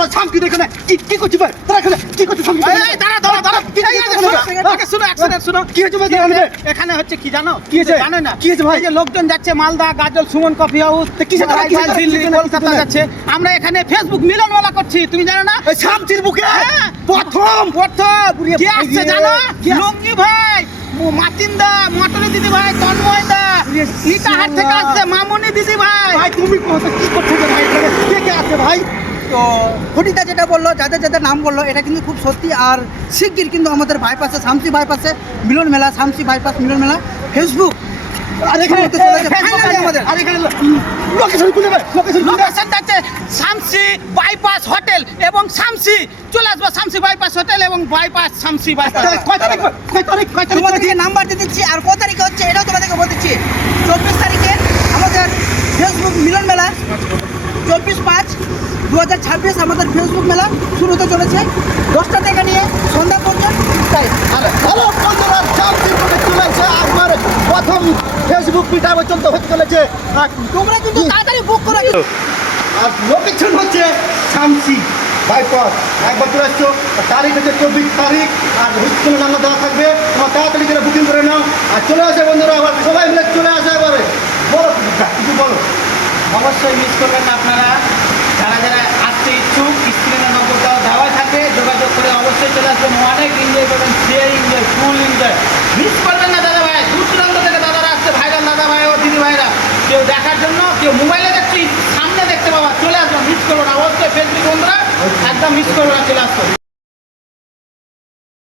তোরা শামকি দেখে না কি করছিস ভাই তোরা এখানে কি করছিস শামকি শুনো কি হয়েছে ভাই এখানে হচ্ছে কি জানো কি হয়েছে জানো না কি হয়েছে ভাই এই যে লোকজন যাচ্ছে মালদা গাজল সুমন কফি হাউস কিসের কথা, কিসের কথা, দিল্লি কিসের কথা, কলকাতা কিসের কথা? যাচ্ছে আমরা এখানে ফেসবুক মিলন মেলা করছি তুমি জানো না এই শামচির বুকে হ্যাঁ। প্রথম কি আসছে জানো কি আসছে? লঙ্গি ভাই মাতিন্দা মটনি দিদি ভাই তন্ময় দা ইটাহাট থেকে আসছে মামনি দিদি ভাই ভাই তুমি কি করছো ভাই কে কে আছে ভাই তো ফটিদা যেটা বললো যাদের যাদের নাম বললো এটা কিন্তু খুব সত্যি। আর শিগগির কিন্তু আমাদের বাইপাসে শামসি বাইপাসে মিলন মেলা, শামসি বাইপাস মিলন মেলা ফেসবুক আর এখানে হতে চলেছে finally আমাদের। আর এখানে লোকেশন কোনে ভাই লোকেশন কোনে লোকেশন যাচ্ছে শামসি বাইপাস হোটেল এবং শামসি চলে আসবে শামসি বাইপাস হোটেল এবং বাইপাস শামসি বাইপাস কয় তারিখ তোমাদেরকে নাম্বার দিয়ে দিচ্ছি আর কত তারিখে হচ্ছে এটাও তোমাদেরকে বলে দিচ্ছি। 24 তারিখে আমাদের ফেসবুক মিলন মেলা, 24/5/2026 আমাদের ফেসবুক মেলা শুরু হতে চলেছে 10টা থেকে নিয়ে সন্ধ্যা পর্যন্ত। তাই হ্যালো বন্ধুরা শামচির বুকে চলে আসছে আমার প্রথম ফেসবুক মিটা পর্যন্ত হতে চলেছে তোমরা কিন্তু তাড়াতাড়ি বুক করে আর লোকেশন হচ্ছে শামসি বাইপাস একবার চলে আসছো তারিখ হচ্ছে 24 তারিখ আর হোস্টেল নাম্বার দেওয়া থাকবে তোমার তাড়াতাড়ি করে বুকিং করে নাও আর চলে আসে বন্ধুরা আবার সবাই মিলে চলে আসে এবারে বলো কিছু বলো অবশ্যই মিস করবেন না আপনারা যারা যারা আসতে ইচ্ছুক স্ক্রিনে নম্বরটাও দেওয়া থাকে যোগাযোগ করে অবশ্যই চলে আসবেন অনেক এনজয় করবেন সেই এনজয় ফুল এনজয় মিস করবেন না দাদা ভাই দূর দূরান্ত থেকে দাদারা আসছে ভাইরাল দাদা ভাই ও দিদি ভাইরা কেউ দেখার জন্য কেউ মোবাইলে দেখছি সামনে দেখতে পাবা চলে আসবেন মিস করবো না অবশ্যই ফেসবুক বন্ধুরা একদম মিস করবো না চলে আসতো